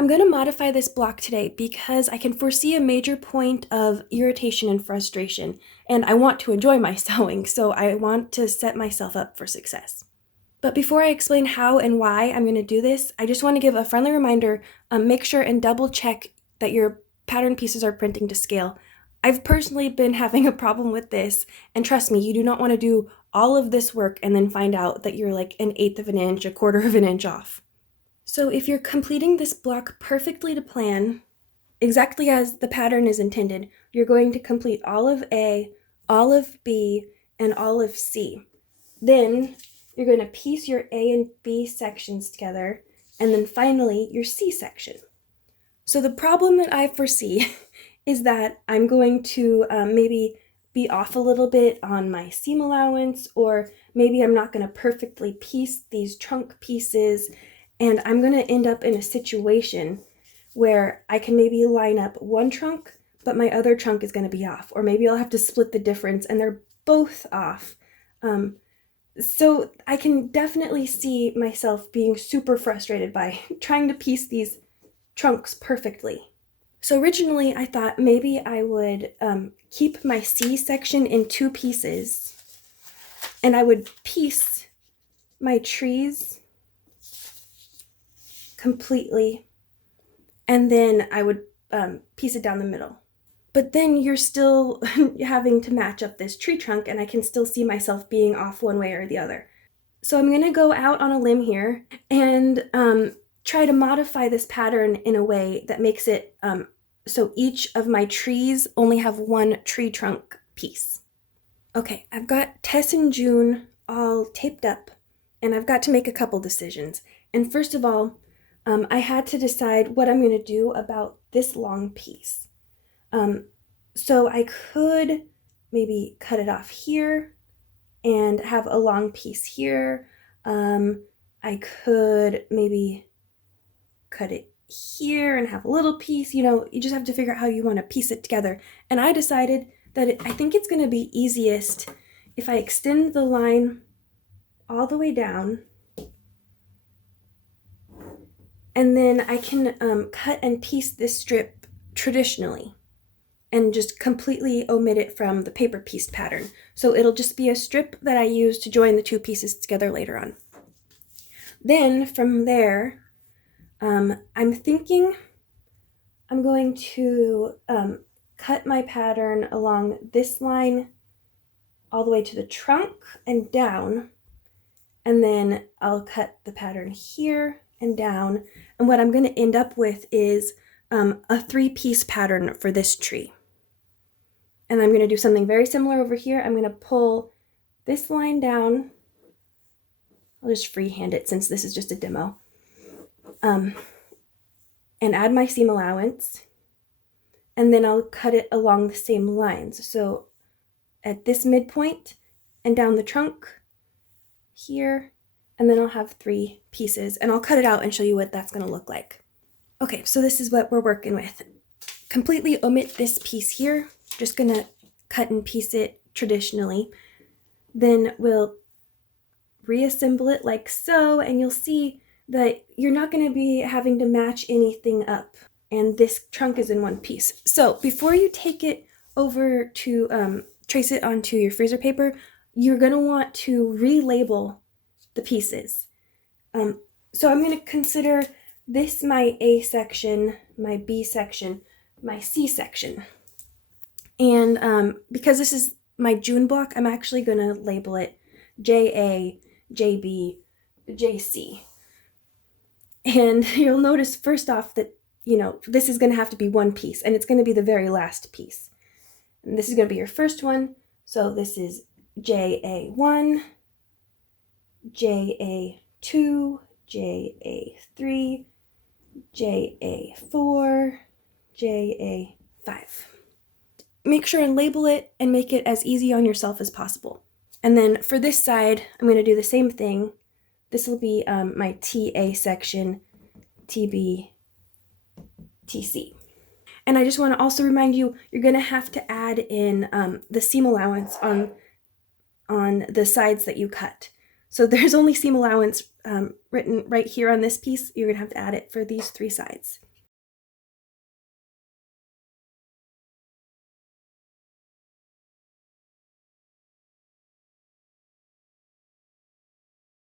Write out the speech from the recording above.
I'm going to modify this block today because I can foresee a major point of irritation and frustration, and I want to enjoy my sewing, so I want to set myself up for success. But before I explain how and why I'm going to do this, I just want to give a friendly reminder, make sure and double check that your pattern pieces are printing to scale. I've personally been having a problem with this, and trust me, you do not want to do all of this work and then find out that you're like 1/8 of an inch, 1/4 of an inch off. So if you're completing this block perfectly to plan, exactly as the pattern is intended, you're going to complete all of A, all of B, and all of C. Then you're going to piece your A and B sections together, and then finally your C section. So the problem that I foresee is that I'm going to maybe be off a little bit on my seam allowance, or maybe I'm not going to perfectly piece these trunk pieces, and I'm going to end up in a situation where I can maybe line up one trunk, but my other trunk is going to be off, or maybe I'll have to split the difference and they're both off. So I can definitely see myself being super frustrated by trying to piece these trunks perfectly. So originally I thought maybe I would keep my C section in 2 pieces, and I would piece my trees completely, and then I would piece it down the middle. But then you're still having to match up this tree trunk, and I can still see myself being off one way or the other. So I'm going to go out on a limb here and try to modify this pattern in a way that makes it so each of my trees only have one tree trunk piece. Okay, I've got Tess and June all taped up, and I've got to make a couple decisions. And first of all, I had to decide what I'm going to do about this long piece. So I could maybe cut it off here and have a long piece here. I could maybe cut it here and have a little piece. You just have to figure out how you want to piece it together. And I decided that I think it's going to be easiest if I extend the line all the way down, and then I can cut and piece this strip traditionally and just completely omit it from the paper piece pattern. So it'll just be a strip that I use to join the 2 pieces together later on. Then from there, I'm thinking I'm going to cut my pattern along this line all the way to the trunk and down, and then I'll cut the pattern here and down, and what I'm going to end up with is a 3-piece pattern for this tree. And I'm going to do something very similar over here. I'm going to pull this line down. I'll just freehand it since this is just a demo. And add my seam allowance. And then I'll cut it along the same lines. So at this midpoint and down the trunk here, and then I'll have 3 pieces, and I'll cut it out and show you what that's going to look like. Okay, so this is what we're working with. Completely omit this piece here. Just going to cut and piece it traditionally. Then we'll reassemble it like so, and you'll see that you're not going to be having to match anything up, and this trunk is in one piece. So before you take it over to trace it onto your freezer paper, you're going to want to relabel the pieces. So I'm going to consider this my A section, my B section, my C section. And because this is my June block, I'm actually going to label it JA, JB, JC. And you'll notice first off that, this is going to have to be one piece, and it's going to be the very last piece. And this is going to be your first one. So this is JA1, JA2, JA3, JA4, JA5. Make sure and label it and make it as easy on yourself as possible. And then for this side, I'm going to do the same thing. This will be my TA section, TB, TC. And I just want to also remind you, you're going to have to add in the seam allowance on the sides that you cut. So there's only seam allowance written right here on this piece. You're going to have to add it for these 3 sides.